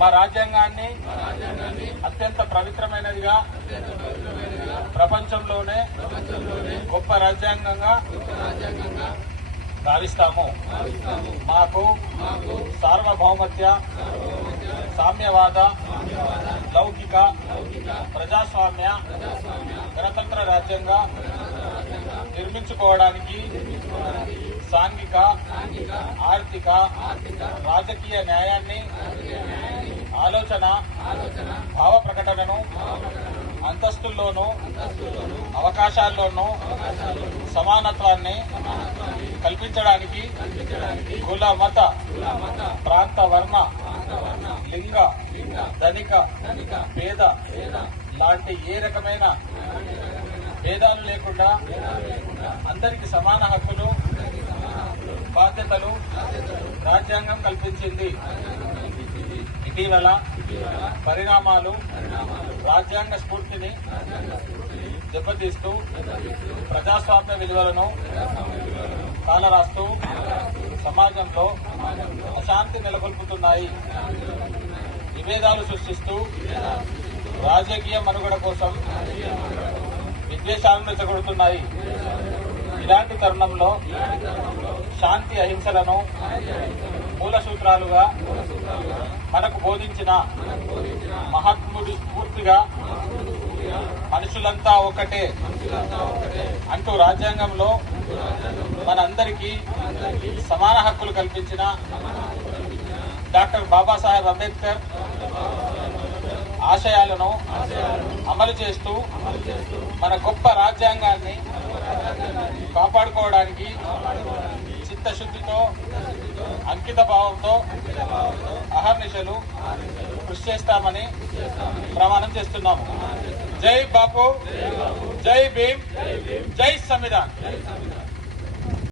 మా రాజ్యాంగాన్ని అత్యంత పవిత్రమైనదిగా ప్రపంచంలోనే గొప్ప రాజ్యాంగంగా భావిస్తాము. మాకు సార్వభౌమత్య, సామ్యవాద, లౌకిక, ప్రజాస్వామ్య, గణతంత్ర రాజ్యంగా నిర్మించుకోవడానికి సాంఘిక, ఆర్థిక, రాజకీయ న్యాయాన్ని, ఆలోచన, భావ ప్రకటనను, అంతస్తుల్లోనూ అవకాశాల్లోనూ సమానత్వాన్ని కల్పించడానికి కుల, మత, ప్రాంత, వర్ణ, లింగ, ధనిక, పేద లాంటి ఏ రకమైన భేదాలు లేకుండా అందరికి సమాన హక్కులు, బాధ్యతలు రాజ్యాంగం కల్పించింది. ఇటీవల పరిణామాలు రాజ్యాంగ స్ఫూర్తిని దెబ్బతీస్తూ ప్రజాస్వామ్య విలువలను కాలరాస్తూ సమాజంలో అశాంతి నెలకొల్పుతున్నాయి. విభేదాలు సృష్టిస్తూ రాజకీయ మనుగడ కోసం విద్వేషాలను రెచ్చగొడుతున్నాయి. ఇలాంటి తరుణంలో శాంతి, అహింసలను మూల సూత్రాలుగా మనకు బోధించిన మహాత్ముడి స్ఫూర్తిగా మనుషులంతా ఒకటే అంటూ రాజ్యాంగంలో మనందరికీ సమాన హక్కులు కల్పించిన డాక్టర్ బాబాసాహెబ్ అంబేద్కర్ ఆశయాలను అమలు చేస్తూ మన గొప్ప రాజ్యాంగాన్ని కాపాడుకోవడానికి చిత్తశుద్ధితో, అంకిత భావంతో అహర్నిశలు కృషి చేస్తామని ప్రమాణం చేస్తున్నాము. జై బాపు, జై భీమ్, జై సంవిధాన్.